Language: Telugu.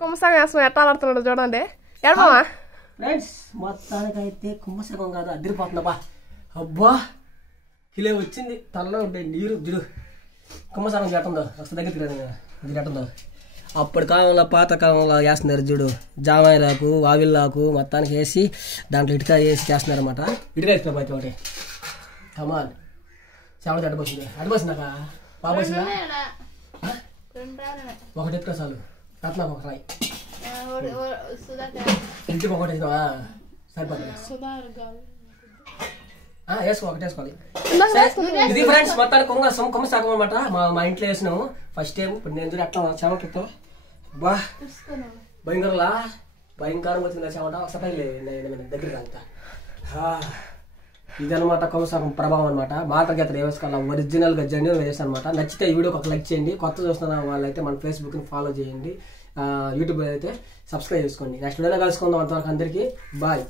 కొమ్మసాగం వేస్తాం ఎట్లా ఆడుతున్నాడు చూడండి ఎడమా ఫ్రెండ్స్ మొత్తానికైతే కుంభసగం కాదు అదిరిపోతుందబ్బా అబ్బా కిలో వచ్చింది తలలో ఉండే నీరు జిడు కుంభసగం చేస్తుందో అసలు దగ్గరికి అది ఎట్టుందో అప్పటి కాలంలో పాత కాలంలో వేస్తున్నారు చూడు జామాయిలాకు వావిల్లాకు మొత్తానికి వేసి దాంట్లో ఇటుక వేసి చేస్తున్నారు అనమాట ఇటుక వేస్తున్నా బయట ఒకటి కమాన్ చావడి అడ్డపోసిందాక బాబోసిందా ఒకటి ఎత్తుకో చాలు రత్నా ఒక రాయి ఇంటికి ఒకటి వేసినావా సరిపోతుంది వేసుకో ఒకటి వేసుకోవాలి ఇది ఫ్రెండ్స్ మొత్తానికి కుంభసాగం అనమాట మా ఇంట్లో వేసినాము ఫస్ట్ టైం ఇప్పుడు నేను చూడు అట్లా చెమటతో బా భయంకరంగా వచ్చింది చెమట ఒకసారి దగ్గరికి అంతా ఇదనమాట కుంభసాగం ప్రభావం అనమాట మాతగీతలు వేసుకోవాలి ఒరిజినల్గా జెన్యున్ వేసాను అనమాట నచ్చితే ఈ వీడియోకి ఒక లైక్ చేయండి కొత్త చూస్తున్న వాళ్ళైతే మన ఫేస్బుక్ని ఫాలో చేయండి యూట్యూబ్ అయితే సబ్స్క్రైబ్ చేసుకోండి నెక్స్ట్ వీడియోలో కలుసుకుందాం అంతవరకు అందరికీ బాయ్